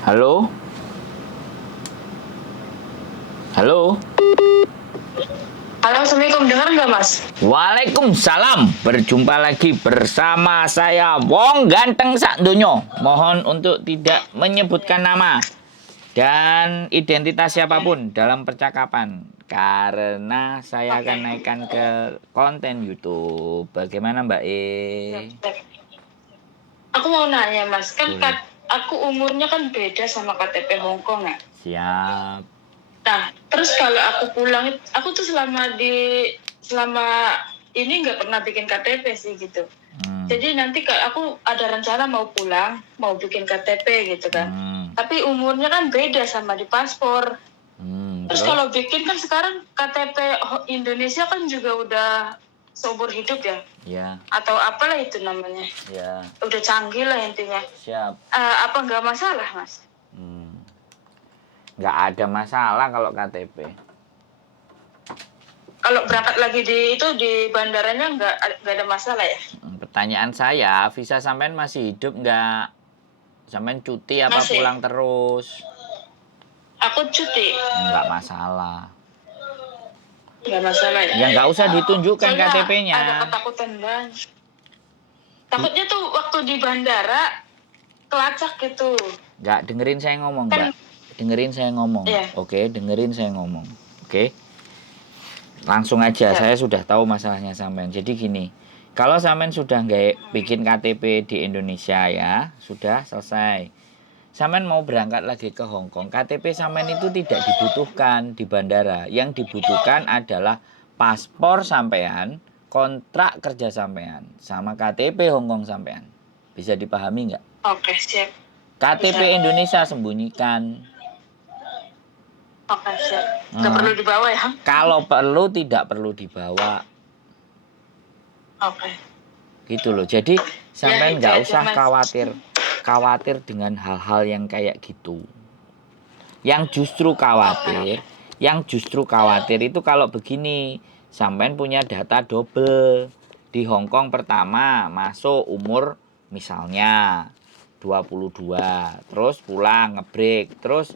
Halo? Halo? Halo, Assalamualaikum. Dengar nggak, Mas? Waalaikumsalam. Berjumpa lagi bersama saya Wong Ganteng Sakdonyo. Mohon untuk tidak menyebutkan nama dan identitas Oke. siapapun dalam percakapan karena saya Oke. akan naikkan ke konten YouTube. Bagaimana Mbak E? Siap, siap. Aku mau nanya, Mas. Boleh. Aku umurnya kan beda sama KTP Hong Kong ya. Siap. Nah, terus kalau aku pulang, aku tuh selama ini nggak pernah bikin KTP sih gitu. Jadi nanti kalau aku ada rencana mau pulang, mau bikin KTP gitu kan. Tapi umurnya kan beda sama di paspor. Terus kalau bikin kan sekarang KTP Indonesia kan juga udah seumur hidup ya. Ya, Atau apalah itu namanya. ya. Udah canggih lah intinya. Siap. Apa nggak masalah, Mas? Nggak ada masalah kalau KTP. Kalau berangkat lagi di bandaranya nggak ada masalah ya? Pertanyaan saya, visa sampean masih hidup nggak? Sampean cuti apa Masih. pulang terus? Aku cuti. Nggak masalah. Nggak masalah ya? Ya nggak usah ditunjukkan Soalnya KTP-nya. ada ketakutan banget. Takutnya tuh waktu di bandara kelacak gitu. Nggak, dengerin saya ngomong, Kan, Mbak. Dengerin saya ngomong. iya. Oke, dengerin saya ngomong. Oke. Langsung aja, Siap. saya sudah tahu masalahnya sampean. Jadi gini, kalau sampean sudah nggak bikin KTP di Indonesia ya, sudah selesai. Sampean mau berangkat lagi ke Hong Kong, KTP sampean itu tidak dibutuhkan di bandara. Yang dibutuhkan adalah paspor sampean, kontrak kerja sampean, sama KTP Hong Kong sampean. Bisa dipahami nggak? Oke, siap. KTP Bisa. Indonesia sembunyikan. Oke, siap. Nggak perlu dibawa ya? Kalau perlu tidak perlu dibawa. Oke. Gitu loh. Jadi sampean itu nggak aja, usah Mas. khawatir dengan hal-hal yang kayak gitu. Yang justru khawatir itu kalau begini, sampean punya data double. Di Hong Kong pertama masuk umur misalnya 22, terus pulang ngebreak, terus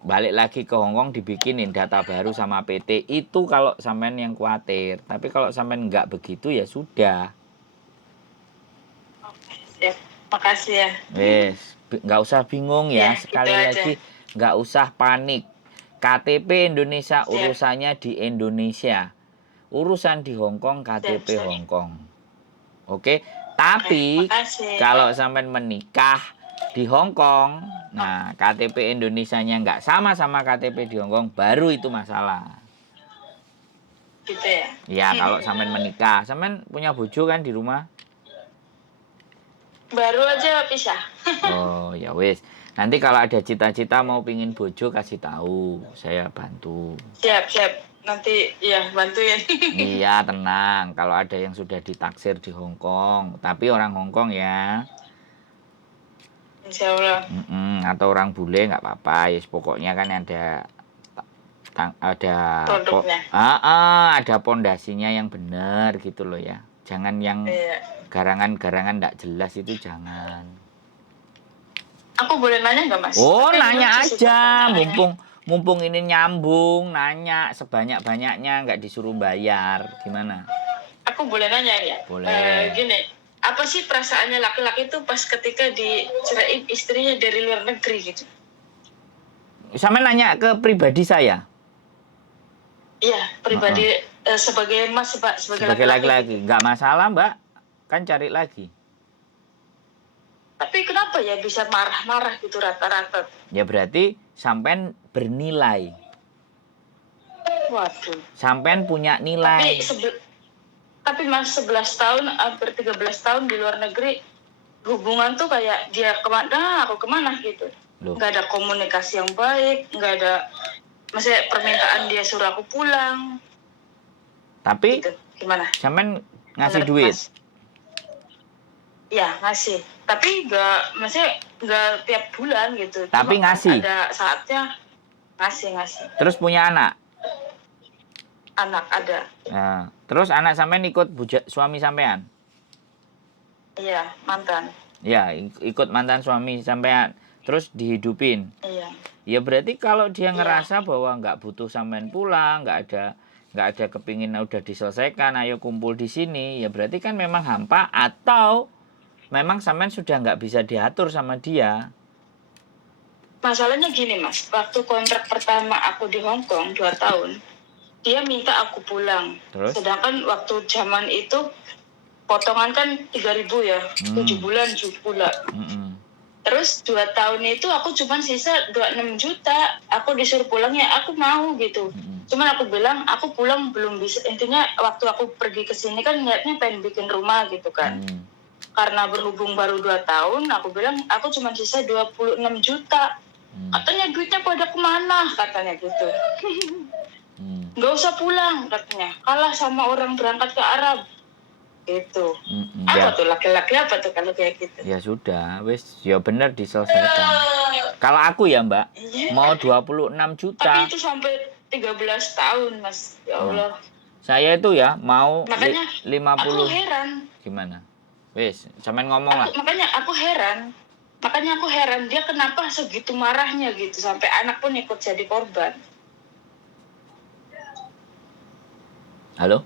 balik lagi ke Hong Kong dibikinin data baru sama PT. Itu kalau sampean yang khawatir. Tapi kalau sampean nggak begitu ya sudah. Oke, siap. Makasih ya. Wes, nggak usah bingung ya. Ya, gitu Sekali aja. lagi, nggak usah panik. KTP Indonesia Siap. urusannya di Indonesia. Urusan di Hong Kong KTP Siap. Hong Kong. Oke, tapi makasih. kalau sampai menikah di Hong Kong, nah KTP Indonesianya nggak sama KTP di Hong Kong, baru itu masalah. Gitu ya? Ya, kalau sampai menikah, sampai punya bojo kan di rumah? Baru aja pisah. Oh, ya wis. Nanti kalau ada cita-cita mau pingin bojo kasih tahu, saya bantu. Siap. Nanti ya bantuin. Iya, tenang. Kalau ada yang sudah ditaksir di Hong Kong, tapi orang Hong Kong ya. Insya Allah. Atau orang bule nggak apa-apa. Ya, pokoknya kan ada Produknya. ada pondasinya yang benar gitu loh ya. Jangan yang Iya. garangan-garangan nggak jelas itu jangan. Aku boleh nanya nggak, Mas? Oh, Tapi nanya lucu sih aja, pertanyaannya. mumpung ini nyambung, nanya sebanyak-banyaknya nggak disuruh bayar, gimana? Aku boleh nanya ya? Boleh. Gini, apa sih perasaannya laki-laki itu pas ketika dicerain istrinya dari luar negeri gitu? Sama nanya ke pribadi saya. Iya, pribadi sebagai Mas, Pak, Sebagai laki-laki, nggak masalah Mbak, kan cari lagi. Tapi kenapa ya bisa marah-marah gitu rata-rata? Ya berarti sampean bernilai. Waduh. Sampean punya nilai. Tapi Mas 11 tahun, hampir 13 tahun di luar negeri, hubungan tuh kayak dia kemana, aku kemana gitu. Loh. Nggak ada komunikasi yang baik, nggak ada, maksudnya permintaan dia suruh aku pulang. Tapi gitu. Gimana? sampean ngasih Menurut duit? Mas? Ya ngasih, tapi maksudnya nggak tiap bulan gitu. Tapi cuma ngasih? Ada saatnya ngasih. Terus punya anak? Anak ada. Nah, terus anak sampean ikut suami sampean? Iya, mantan. Ya, ikut mantan suami sampean. terus dihidupin. Iya. Ya berarti kalau dia Iya. ngerasa bahwa nggak butuh sampean pulang, nggak ada kepingin udah diselesaikan, ayo kumpul di sini, ya berarti kan memang hampa atau memang sampean sudah nggak bisa diatur sama dia. Masalahnya gini Mas, waktu kontrak pertama aku di Hong Kong 2 tahun, dia minta aku pulang. Terus? Sedangkan waktu zaman itu potongan kan 3.000 ya, 7 bulan 7 bulan. Terus 2 tahun itu aku cuma sisa 26 juta. Aku disuruh pulang ya aku mau gitu. Cuman aku bilang aku pulang belum bisa. Intinya waktu aku pergi ke sini kan niatnya pengen bikin rumah gitu kan. Karena berhubung baru 2 tahun, aku bilang aku cuma sisa 26 juta. Katanya duitnya pada kemana? Katanya gitu. Nggak usah pulang katanya. Kalah sama orang berangkat ke Arab. Gitu. Apa tuh laki-laki apa tuh kalau kayak gitu? Ya sudah, wis ya bener diselesaikan. Kalau aku ya Mbak, mau 26 juta. Tapi itu sampai 13 tahun Mas. Ya Allah. Saya itu ya mau Makanya 50. aku heran. Gimana? Wis, sampean ngomong lah. Makanya aku heran dia kenapa segitu marahnya gitu sampai anak pun ikut jadi korban. Halo?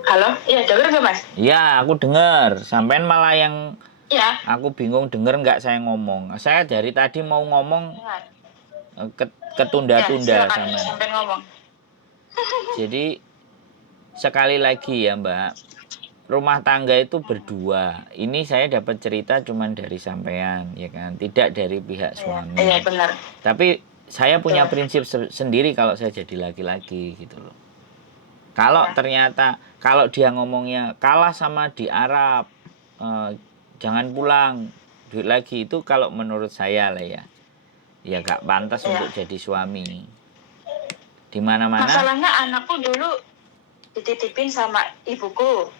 Halo? Iya, denger nggak Mas? Iya, aku dengar. Sampean malah yang Iya. aku bingung denger nggak saya ngomong. Saya dari tadi mau ngomong ketunda-tunda ya, sampean. Sampean ngomong. Jadi sekali lagi ya Mbak, rumah tangga itu berdua. Ini saya dapat cerita cuman dari sampean, ya kan? Tidak dari pihak suami. Iya, benar. Tapi saya punya prinsip sendiri kalau saya jadi laki-laki gitu loh. Kalau ternyata kalau dia ngomongnya kalah sama di Arab, jangan pulang, duit lagi, itu kalau menurut saya lah ya gak pantas untuk jadi suami. Di mana-mana. Masalahnya anakku dulu dititipin sama ibuku.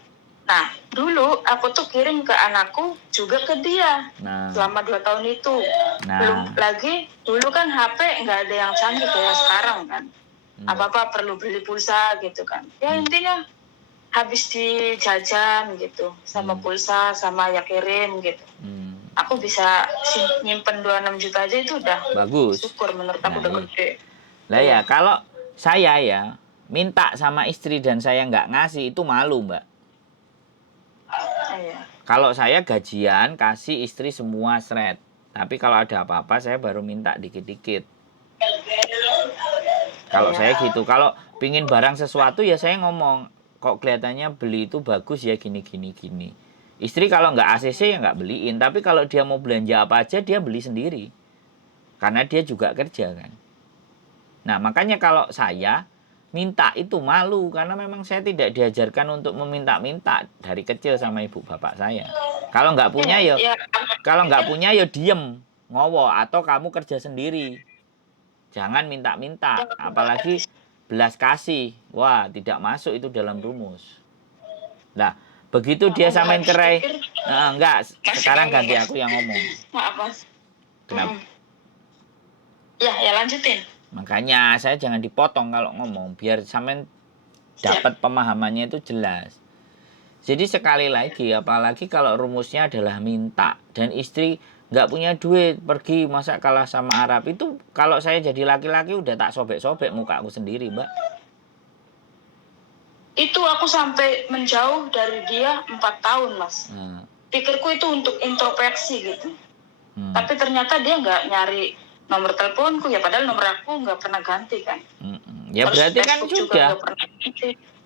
Nah, dulu aku tuh kirim ke anakku juga ke dia. Selama 2 tahun itu. Belum lagi, dulu kan HP nggak ada yang canggih kayak sekarang kan. Apa-apa perlu beli pulsa gitu kan. Ya intinya habis di jajan gitu. Sama pulsa, sama ya kirim gitu. Aku bisa nyimpen 26 juta aja itu udah bagus. Syukur menurut aku udah gede. Lah ya, kalau saya ya minta sama istri dan saya nggak ngasih itu malu Mbak. Kalau saya gajian kasih istri semua seret. Tapi kalau ada apa-apa saya baru minta dikit-dikit. Kalau saya gitu, kalau pingin barang sesuatu ya saya ngomong, kok kelihatannya beli itu bagus ya gini. Istri kalau nggak ACC ya nggak beliin, tapi kalau dia mau belanja apa aja dia beli sendiri. Karena dia juga kerja kan. Nah makanya kalau saya minta itu malu, karena memang saya tidak diajarkan untuk meminta-minta dari kecil sama ibu bapak saya. Kalau nggak punya ya diem, ngowo atau kamu kerja sendiri. Jangan minta-minta, apalagi belas kasih. Wah, tidak masuk itu dalam rumus. Nah, begitu dia sampein cerai, enggak, sekarang ganti aku yang ngomong. Maaf, Mas. Kenapa? Ya lanjutin. Makanya saya jangan dipotong kalau ngomong, biar sampein dapat pemahamannya itu jelas. Jadi sekali lagi, apalagi kalau rumusnya adalah minta dan istri nggak punya duit, pergi masa kalah sama Arab, itu kalau saya jadi laki-laki udah tak sobek-sobek muka aku sendiri Mbak. Itu aku sampai menjauh dari dia 4 tahun Mas. Pikirku itu untuk introspeksi gitu. Tapi ternyata dia nggak nyari nomor teleponku ya, padahal nomor aku nggak pernah ganti kan. Ya terus berarti kan sudah.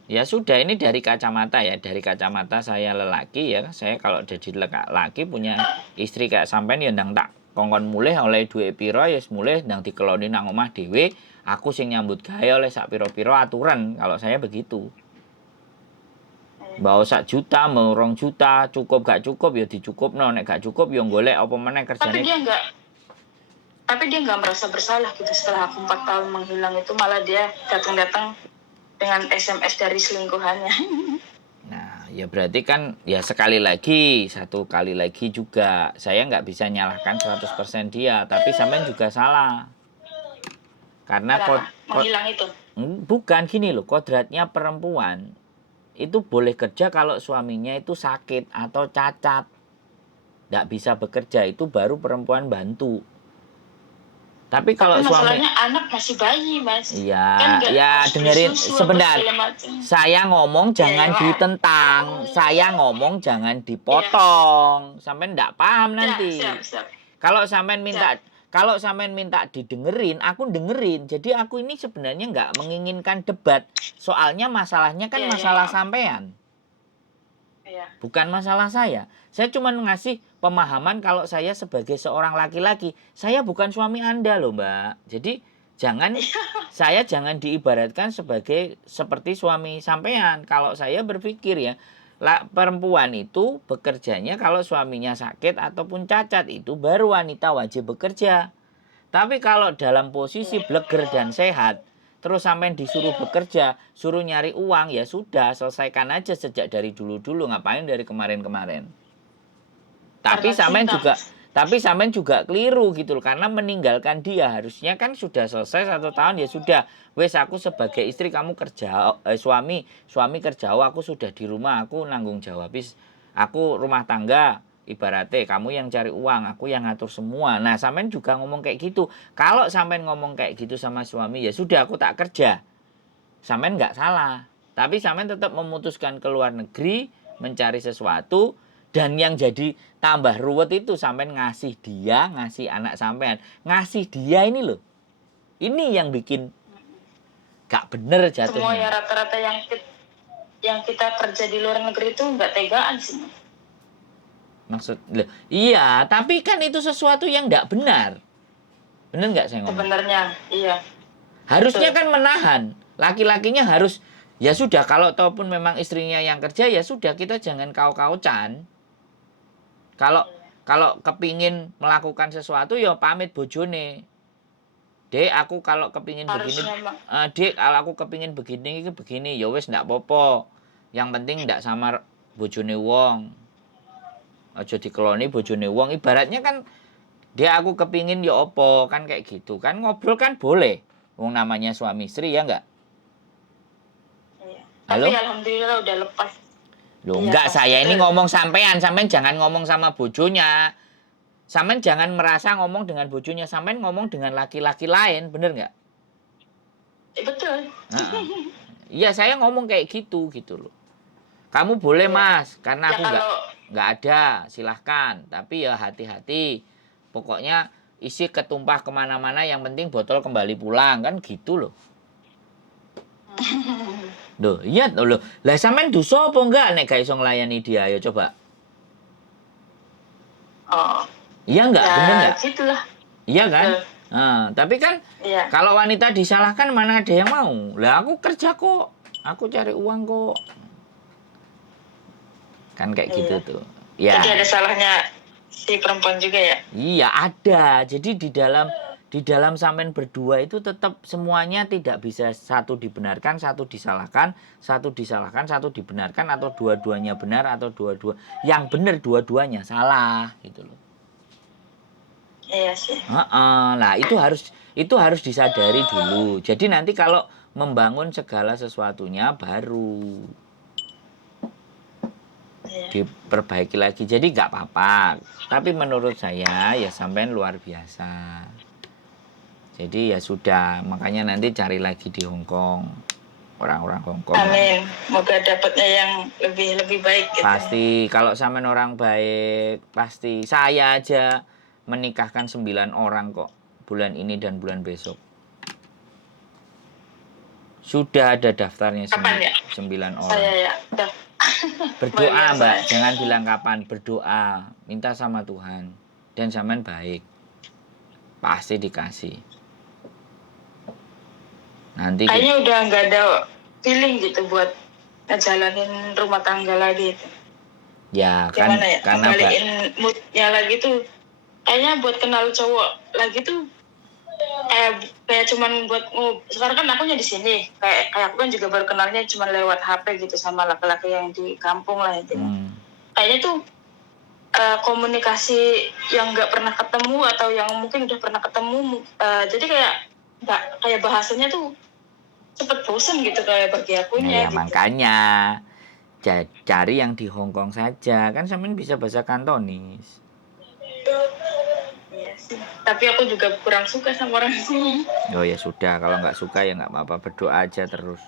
Ya sudah, ini dari kacamata ya, dari kacamata saya lelaki ya, saya kalau jadi lelaki punya istri kayak sampean ya ndang tak kongkon mulih oleh duwe piro ya mulih ndang dikeloni nang omah dhewe, aku sing nyambut gawe oleh sak piro-piro aturan, kalau saya begitu. Mbak sak juta, mau 2 juta, cukup gak cukup ya dicukupno, nek gak cukup ya golek apa meneh kerjane. Tapi dia nggak merasa bersalah gitu setelah aku 4 tahun menghilang itu, malah dia datang-datang dengan SMS dari selingkuhannya. Nah, ya berarti kan ya satu kali lagi juga saya nggak bisa nyalahkan 100% dia, tapi sampean juga salah. Karena menghilang itu. Bukan gini loh, kodratnya perempuan itu boleh kerja kalau suaminya itu sakit atau cacat. nggak bisa bekerja, itu baru perempuan bantu. Tapi kalau Tapi suami, masalahnya anak masih bayi, Mas. ya, Kan nggak ya harus beli dengerin susu apa sebentar. segala macam. Saya ngomong Ya, jangan ya, ditentang, saya ngomong jangan dipotong, sampai nggak paham nanti. siap. Kalau sampean minta, Siap. kalau sampean minta didengerin, aku dengerin. Jadi aku ini sebenarnya nggak menginginkan debat. Soalnya masalahnya kan Iya, masalah maaf. sampean, Iya. bukan masalah saya. Saya cuma ngasih pemahaman kalau saya sebagai seorang laki-laki, saya bukan suami Anda loh, Mbak. Jadi jangan, saya jangan diibaratkan sebagai seperti suami sampean. Kalau saya berpikir ya, perempuan itu bekerjanya kalau suaminya sakit ataupun cacat, itu baru wanita wajib bekerja. Tapi kalau dalam posisi bleger dan sehat, terus sampai disuruh bekerja, suruh nyari uang, ya sudah, selesaikan aja sejak dari dulu-dulu, ngapain dari kemarin-kemarin. Tapi sampean juga, keliru gitu loh, karena meninggalkan dia. Harusnya kan sudah selesai 1 tahun, ya sudah, wes aku sebagai istri, kamu kerja, suami kerja, aku sudah di rumah, aku nanggung jawab, aku rumah tangga, ibaratnya kamu yang cari uang, aku yang ngatur semua. Nah, sampean juga ngomong kayak gitu. Kalau sampean ngomong kayak gitu sama suami, ya sudah, aku tak kerja, sampean nggak salah. Tapi sampean tetap memutuskan ke luar negeri mencari sesuatu, dan yang jadi tambah ruwet itu sampean ngasih dia, ngasih anak sampean, ngasih dia ini loh. Ini yang bikin gak bener Semua ya jatuhnya. rata-rata yang kita kerja di luar negeri itu nggak tegaan sih. Maksud, loh, iya, tapi kan itu sesuatu yang gak benar. Bener nggak saya ngomong? Sebenarnya, iya. Harusnya Betul. kan menahan. Laki-lakinya harus, ya sudah, kalau ataupun memang istrinya yang kerja, ya sudah, kita jangan kau-kaucan. Kalau kepingin melakukan sesuatu, ya pamit bojone. Dek, aku kalau kepingin begini, Dek, kalau aku kepingin begini, itu begini, ya wes ndak popo. Yang penting ndak sama bojone wong. Aja dikeloni bojone wong. Ibaratnya kan, dia aku kepingin ya opo, kan kayak gitu. Kan ngobrol kan boleh. Wong namanya suami istri, ya enggak? Iya. Halo? Tapi alhamdulillah udah lepas. Loh, Iya, enggak, Mas. saya ini Betul. ngomong sampean jangan ngomong sama bojonya. Sampean jangan merasa ngomong dengan bojonya, sampean ngomong dengan laki-laki lain, bener nggak? Betul. Iya, saya ngomong kayak gitu loh. Kamu boleh, Iya. Mas, karena Ya aku nggak ada, silahkan. Tapi ya hati-hati. Pokoknya isi ketumpah kemana-mana, yang penting botol kembali pulang, kan gitu loh. Loh, iya loh. Lah sampean dosa apa enggak nek gak iso nglayani dia? Ayo coba. Oh. Iya enggak? Ya, Bener enggak? gitulah. Iya kan? Nah, tapi kan Iya. kalau wanita disalahkan, mana ada yang mau. Lah aku kerja kok. Aku cari uang kok. Kan kayak gitu tuh. Ya. Jadi ada salahnya si perempuan juga ya? Iya, ada. Jadi di dalam sampean berdua itu tetap semuanya tidak bisa satu dibenarkan, satu disalahkan, satu disalahkan, satu dibenarkan, atau dua-duanya benar, atau dua-dua yang benar, dua-duanya salah gitu loh. Iya sih. Nah, itu harus disadari dulu. Jadi nanti kalau membangun segala sesuatunya baru diperbaiki lagi. Jadi nggak apa-apa. Tapi menurut saya ya sampean luar biasa. Jadi ya sudah, makanya nanti cari lagi di Hong Kong. Orang-orang Hong Kong. Amin. Moga dapatnya yang lebih baik gitu. Pasti kalau sampean orang baik, pasti. Saya aja menikahkan 9 orang kok bulan ini dan bulan besok. Sudah ada daftarnya. Kapan ya? 9 orang. Saya ya. Berdoa, Mbak, jangan bilang kapan, berdoa, minta sama Tuhan, dan sampean baik, pasti dikasih. Nanti kayaknya udah nggak ada feeling gitu buat ngejalanin rumah tangga lagi itu. Ya kan, gimana ya, karena kembaliin moodnya lagi tuh, kayaknya buat kenal cowok lagi tuh kayak cuman buat sekarang kan akunya di sini, kayak aku kan juga baru kenalnya cuman lewat HP gitu sama laki-laki yang di kampung lah intinya. Kayaknya tuh komunikasi yang nggak pernah ketemu atau yang mungkin udah pernah ketemu, jadi kayak bahasanya tuh cepet bosan gitu kayak bagi akunya. Ya gitu. Makanya cari yang di Hong Kong saja, kan sampean bisa bahasa Kantonis. Tapi aku juga kurang suka sama orang sini. Oh ya sudah, kalau nggak suka ya nggak apa-apa, berdoa aja terus.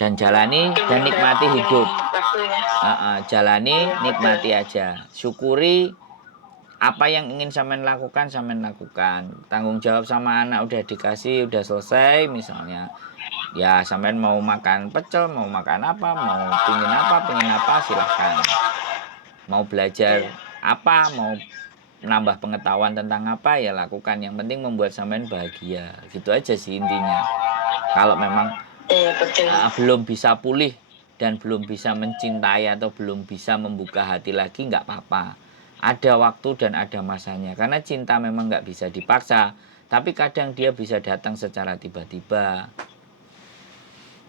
Dan jalani Mungkin dan belum nikmati dapetin hidup. waktunya. Jalani, Iya, nikmati betul. aja. Syukuri apa yang ingin sampean lakukan. Tanggung jawab sama anak udah dikasih, udah selesai misalnya. Ya sampean mau makan pecel, mau makan apa, pingin apa silahkan. Mau belajar Iya. apa, mau menambah pengetahuan tentang apa ya lakukan. Yang penting membuat sampean bahagia. Gitu aja sih intinya. Kalau memang Iya, betul. belum bisa pulih dan belum bisa mencintai atau belum bisa membuka hati lagi nggak apa-apa. Ada waktu dan ada masanya. Karena cinta memang nggak bisa dipaksa. Tapi kadang dia bisa datang secara tiba-tiba.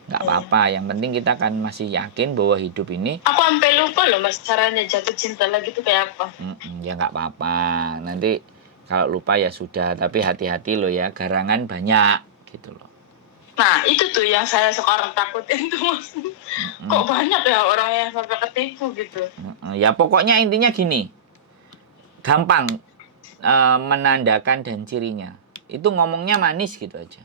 Nggak Iya. apa-apa. Yang penting kita kan masih yakin bahwa hidup ini. Aku sampai lupa loh mas caranya jatuh cinta lagi tuh kayak apa. Ya nggak apa-apa. Nanti kalau lupa ya sudah. Tapi hati-hati loh ya. Garangan banyak gitu loh. Nah itu tuh yang saya sekarang takutin tuh mas. Kok banyak ya orang yang sampai ketipu gitu. Ya pokoknya intinya gini. Gampang menandakan dan cirinya. Itu ngomongnya manis gitu aja.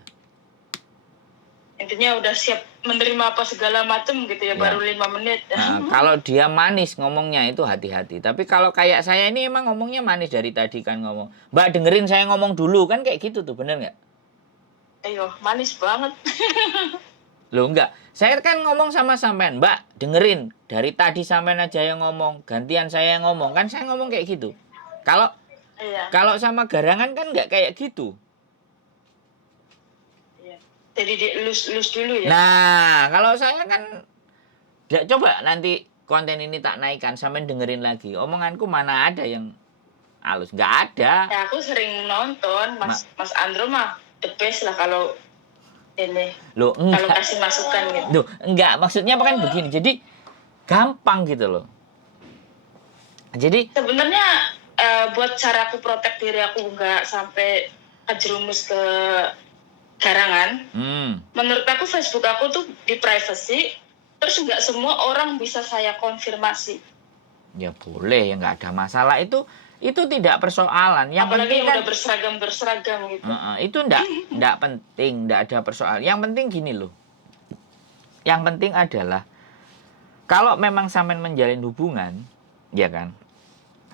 Intinya udah siap menerima apa segala macam gitu ya, baru 5 menit. Kalau dia manis ngomongnya itu hati-hati. Tapi kalau kayak saya ini emang ngomongnya manis dari tadi kan ngomong. Mbak dengerin saya ngomong dulu kan kayak gitu tuh, bener nggak? Ayo, manis banget. Loh enggak, saya kan ngomong sama sampean, Mbak dengerin. Dari tadi sampean aja yang ngomong, gantian saya yang ngomong. Kan saya ngomong kayak gitu. Kalau Iya. kalau sama garangan kan nggak kayak gitu. Iya. Jadi dielus-elus dulu ya. Nah, kalau saya kan coba nanti konten ini tak naikkan, sampean dengerin lagi. Omonganku mana ada yang halus, nggak ada. Ya aku sering nonton, Mas Andro mah the best lah kalau ini. Loh, Kalau enggak. kasih masukan gitu. Loh, enggak. Maksudnya apa kan begini. Jadi gampang gitu loh. Jadi Sebenarnya buat cara aku protek diri aku nggak sampai kejerumus ke garangan. Menurut aku Facebook aku tuh di privacy, terus nggak semua orang bisa saya konfirmasi. Ya boleh, ya nggak ada masalah itu tidak persoalan. Yang apalagi penting yang kan udah berseragam gitu. Itu enggak penting, enggak ada persoalan. Yang penting gini loh. Yang penting adalah kalau memang sampean menjalin hubungan, ya kan?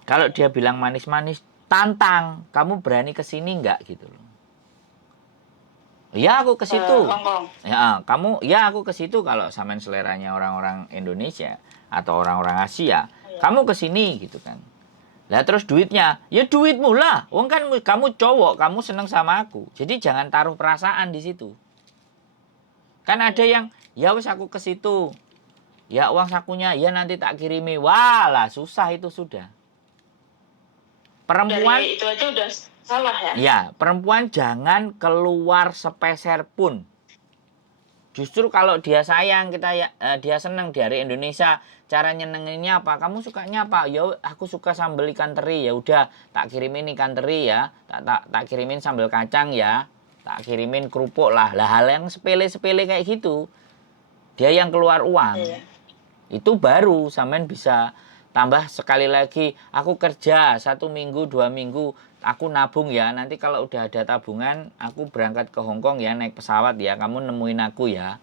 Kalau dia bilang manis-manis, tantang, kamu berani ke sini enggak gitu loh. Ya aku ke situ. Ya aku ke situ kalau sampean seleranya orang-orang Indonesia atau orang-orang Asia. Kamu ke sini gitu kan. Lah terus duitnya, ya duitmu lah. Wong kan kamu cowok, kamu seneng sama aku. Jadi jangan taruh perasaan di situ. Kan ada yang, ya wes aku ke situ. Ya uang sakunya, ya nanti tak kirimi. Wah lah susah itu sudah. Perempuan dari itu aja udah salah ya. Ya, perempuan jangan keluar sepeser pun. Justru kalau dia sayang, dia senang dari Indonesia, cara nyenenginnya apa? Kamu sukanya apa? Ya aku suka sambal ikan teri. Ya udah, tak kirimin ikan teri ya. Tak kirimin sambal kacang ya. Tak kirimin kerupuk lah. Lah hal yang sepele-sepele kayak gitu. Dia yang keluar uang. Iya. Itu baru sampean bisa tambah sekali lagi. Aku kerja 1 minggu, 2 minggu, aku nabung ya. Nanti kalau udah ada tabungan, aku berangkat ke Hongkong ya, naik pesawat ya. Kamu nemuin aku ya.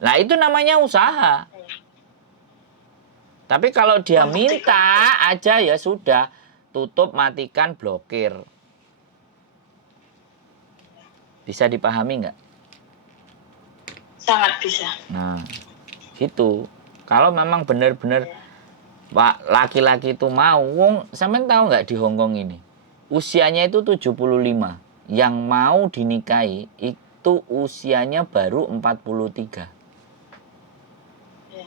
Nah itu namanya usaha. Tapi kalau dia minta aja ya sudah, tutup, matikan, blokir. Bisa dipahami nggak? Sangat bisa. Nah, gitu. Kalau memang benar-benar Pak laki-laki itu mau, wong sampean tahu nggak di Hongkong ini usianya itu 75, yang mau dinikahi itu usianya baru 43. Ya.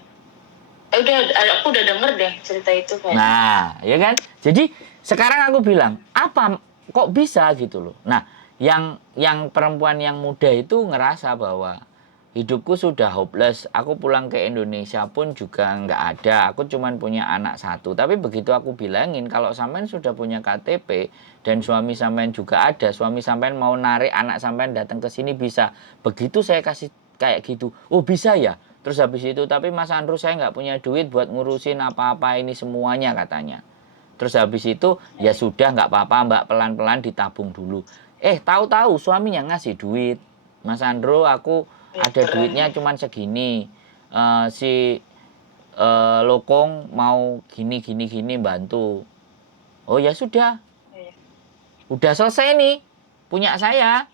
Aku udah denger deh cerita itu kayak. Nah, ya kan? Jadi sekarang aku bilang, apa kok bisa gitu loh. Nah, yang perempuan yang muda itu ngerasa bahwa hidupku sudah hopeless. Aku pulang ke Indonesia pun juga nggak ada. Aku cuman punya anak 1. Tapi begitu aku bilangin kalau sampean sudah punya KTP dan suami sampean juga ada, suami sampean mau narik anak sampean datang ke sini bisa. Begitu saya kasih kayak gitu, oh bisa ya. Terus habis itu, tapi Mas Andrew saya nggak punya duit buat ngurusin apa-apa ini semuanya katanya. Terus habis itu ya sudah nggak apa-apa Mbak, pelan-pelan ditabung dulu. Tahu-tahu suaminya ngasih duit. Mas Andro, aku ada duitnya cuman segini. Si Lokong mau gini bantu. Oh ya sudah. Udah selesai nih. Punya saya.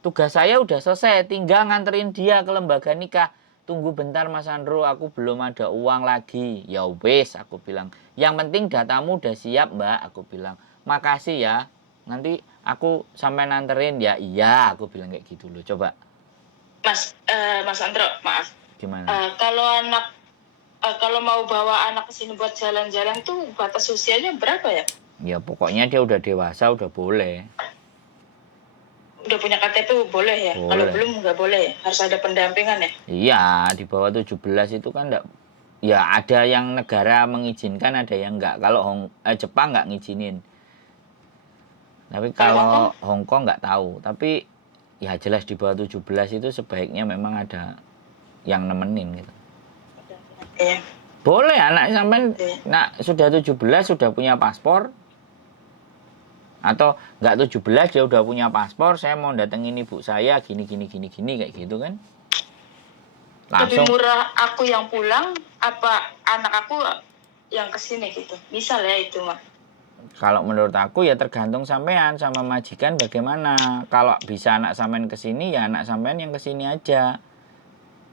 Tugas saya udah selesai, tinggal nganterin dia ke lembaga nikah. Tunggu bentar Mas Andro, aku belum ada uang lagi. Ya wes, aku bilang. Yang penting datamu udah siap Mbak, aku bilang. Makasih ya, nanti aku sampai nanterin ya. Iya, aku bilang kayak gitu loh. Coba. Mas Andro, maaf. Gimana? Kalau mau bawa anak ke sini buat jalan-jalan tuh batas usianya berapa ya? Ya pokoknya dia udah dewasa, udah boleh. Udah punya KTP boleh ya? Boleh. Kalau belum nggak boleh ya? Harus ada pendampingan ya? Iya, di bawah 17 itu kan enggak. Ya ada yang negara mengizinkan, ada yang enggak. Kalau Jepang enggak ngizinin. Tapi kalau Hong Kong enggak tahu. Tapi ya jelas di bawah 17 itu sebaiknya memang ada yang nemenin gitu. Iya. Boleh anak sampean sudah 17 sudah punya paspor. Atau enggak 17 dia udah punya paspor, saya mau datengin ibu saya gini kayak gitu kan. Langsung. Lebih murah aku yang pulang apa anak aku yang kesini gitu. Misal ya itu mah. Kalau menurut aku ya tergantung sampean sama majikan bagaimana. Kalau bisa anak sampean kesini ya anak sampean yang kesini aja.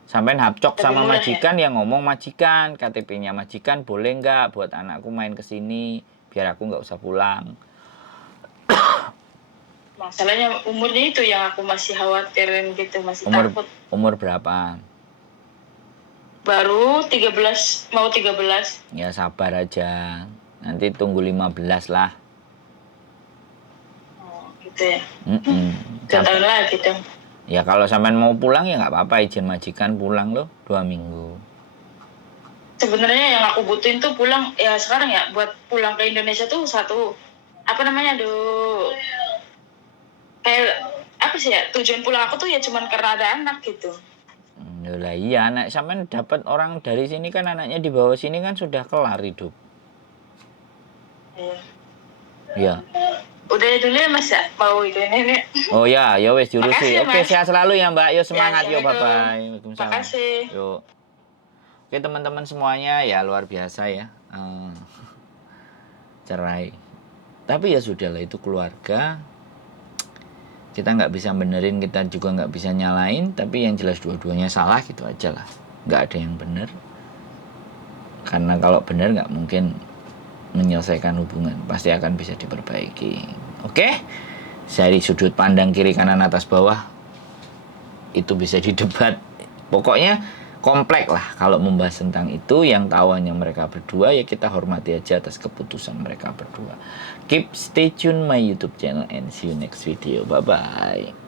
Sampean hapcok sama majikan ya ngomong majikan, KTP-nya majikan boleh nggak buat anakku main kesini biar aku nggak usah pulang. Masalahnya umurnya itu yang aku masih khawatirin gitu, masih takut. Umur berapa? Baru 13, mau 13. Ya sabar aja. Nanti tunggu 15 lah. Oh, gitu ya. 2 tahun lagi dong. Ya kalau sampean mau pulang ya nggak apa-apa, izin majikan pulang loh 2 minggu. Sebenarnya yang aku butuhin tuh pulang ya sekarang ya buat pulang ke Indonesia tuh satu kayak apa sih ya, tujuan pulang aku tuh ya cuman karena ada anak gitu. Lah iya, anak sampean dapat orang dari sini kan, anaknya di bawah sini kan sudah kelar hidup. Iya. Udah ya dulu ya Mas ya, mau itu nenek. Oh ya wes diurusi. Oke, Mas. sehat selalu ya Mbak. Yo semangat Ya, yo, bye-bye. Waalaikumsalam. Makasih. Yo. Oke teman-teman semuanya, ya luar biasa ya. Cerai. Tapi ya sudahlah, itu keluarga. Kita nggak bisa benerin, kita juga nggak bisa nyalain. Tapi yang jelas dua-duanya salah gitu aja lah. Nggak ada yang bener. Karena kalau bener nggak mungkin menyelesaikan hubungan, pasti akan bisa diperbaiki. Oke? Dari sudut pandang kiri kanan atas bawah itu bisa didebat. Pokoknya kompleks lah kalau membahas tentang itu. Yang tahu hanya mereka berdua, ya kita hormati aja atas keputusan mereka berdua. Keep stay tune my YouTube channel and see you next video. Bye bye.